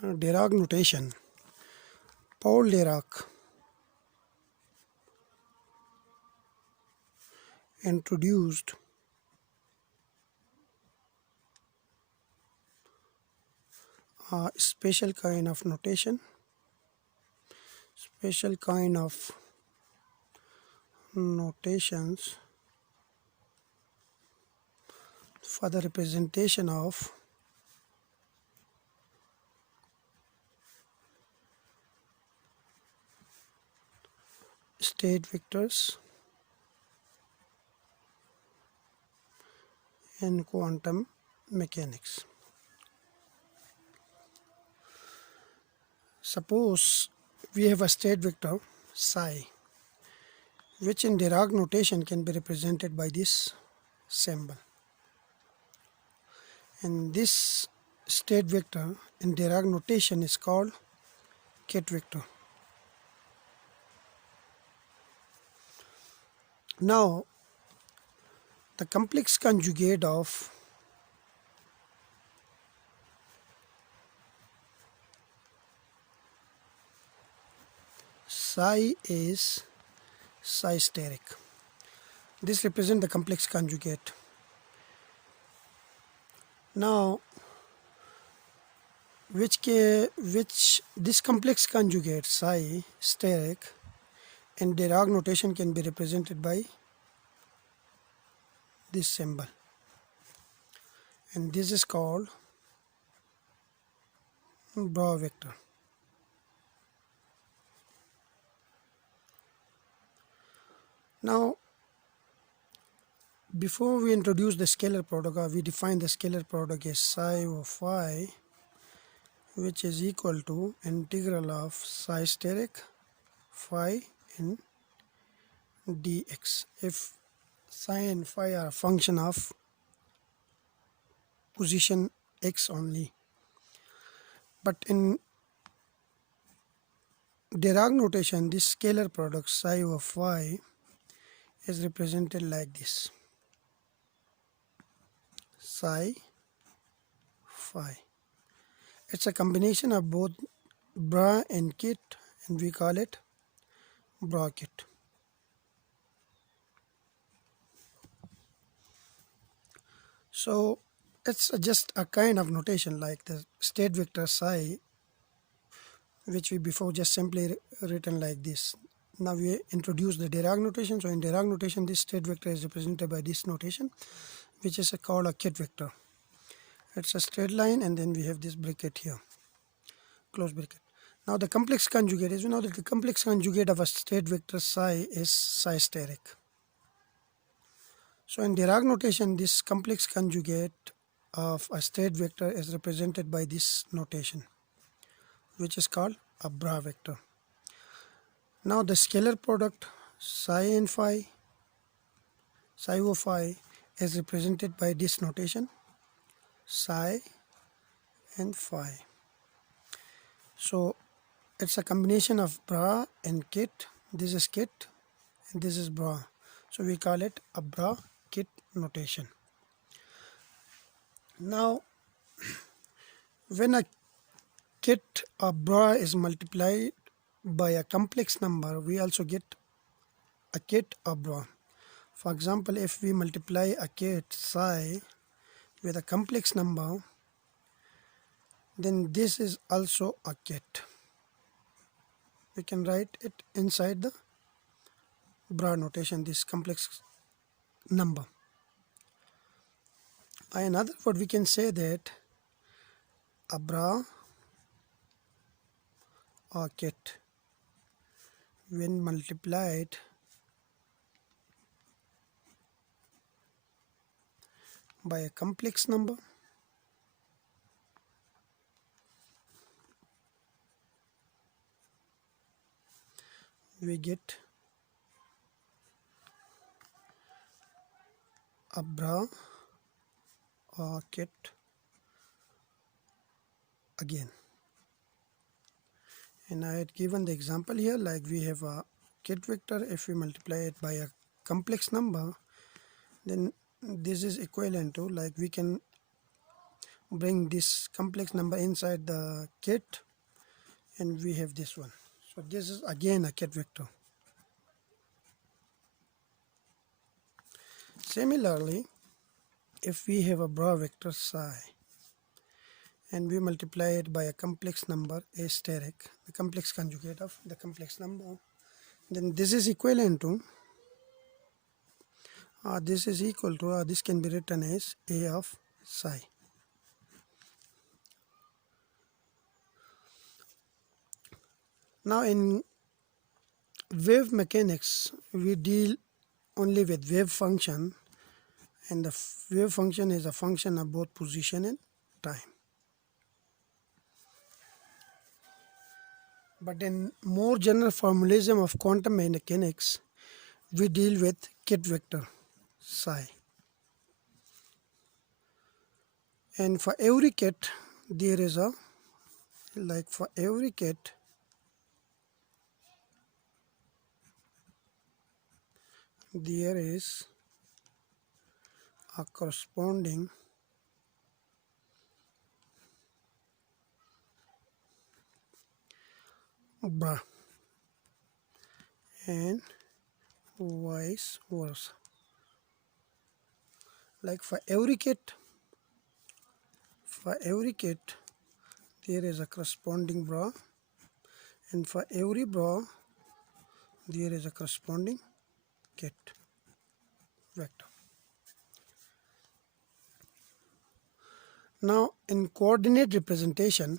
Dirac notation. Paul Dirac introduced a special kind of notations for the representation of state vectors in quantum mechanics. Suppose we have a state vector psi, which in Dirac notation can be represented by this symbol. And this state vector in Dirac notation is called ket vector. Now, the complex conjugate of psi is psi steric. This represents the complex conjugate. Now, which this complex conjugate psi steric in Dirac notation can be represented by this symbol, and this is called bra vector. Now, before we introduce the scalar product, we define the scalar product as psi of phi, which is equal to integral of psi steric phi in dx, if psi and phi are a function of position x only. But in Dirac notation, this scalar product psi of phi is represented like this: psi phi. It's a combination of both bra and ket, and we call it bra-ket. So it's just a kind of notation like the state vector psi, which we before just simply written like this. Now we introduce the Dirac notation. So in Dirac notation, this state vector is represented by this notation, which is called a ket vector. It's a straight line, and then we have this bracket here, close bracket. Now the complex conjugate is, we know that the complex conjugate of a state vector psi is psi steric. So in Dirac notation, this complex conjugate of a state vector is represented by this notation, which is called a bra vector. Now the scalar product psi and phi, psi of phi, is represented by this notation, psi and phi. So it's a combination of bra and ket. This is ket and this is bra. So we call it a bra-ket notation. Now, when a ket or bra is multiplied by a complex number, we also get a ket or bra. For example, if we multiply a ket psi with a complex number, then this is also a ket. We can write it inside the bra notation, this complex number. In other words, we can say that a bra or ket, when multiplied by a complex number, we get a bra or ket again. And I had given the example here, like we have a ket vector. If we multiply it by a complex number, then this is equivalent to, like, we can bring this complex number inside the ket, and we have this one. So this is again a ket vector. Similarly, if we have a bra vector psi and we multiply it by a complex number asterisk, the complex conjugate of the complex number, then this is equivalent to this is equal to this can be written as A of psi. Now in wave mechanics we deal only with wave function, and the wave function is a function of both position and time. But in more general formalism of quantum mechanics, we deal with ket vector psi. And for every ket, there is a, like for every ket, there is a corresponding bra, and vice versa. Like for every ket, there is a corresponding bra, and for every bra there is a corresponding ket vector. Now in coordinate representation,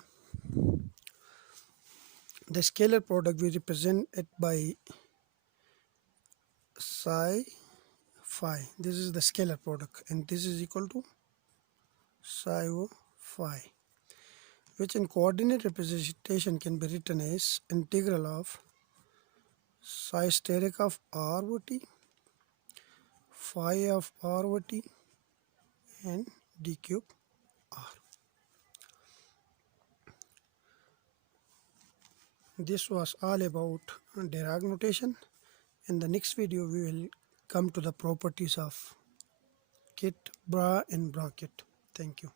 the scalar product, we represent it by psi phi. This is the scalar product, and this is equal to psi o phi, which in coordinate representation can be written as integral of psi steric of r over t, phi of r over t, and d cube r. This was all about Dirac notation. In the next video, we will come to the properties of ket, bra, and bra-ket. Thank you.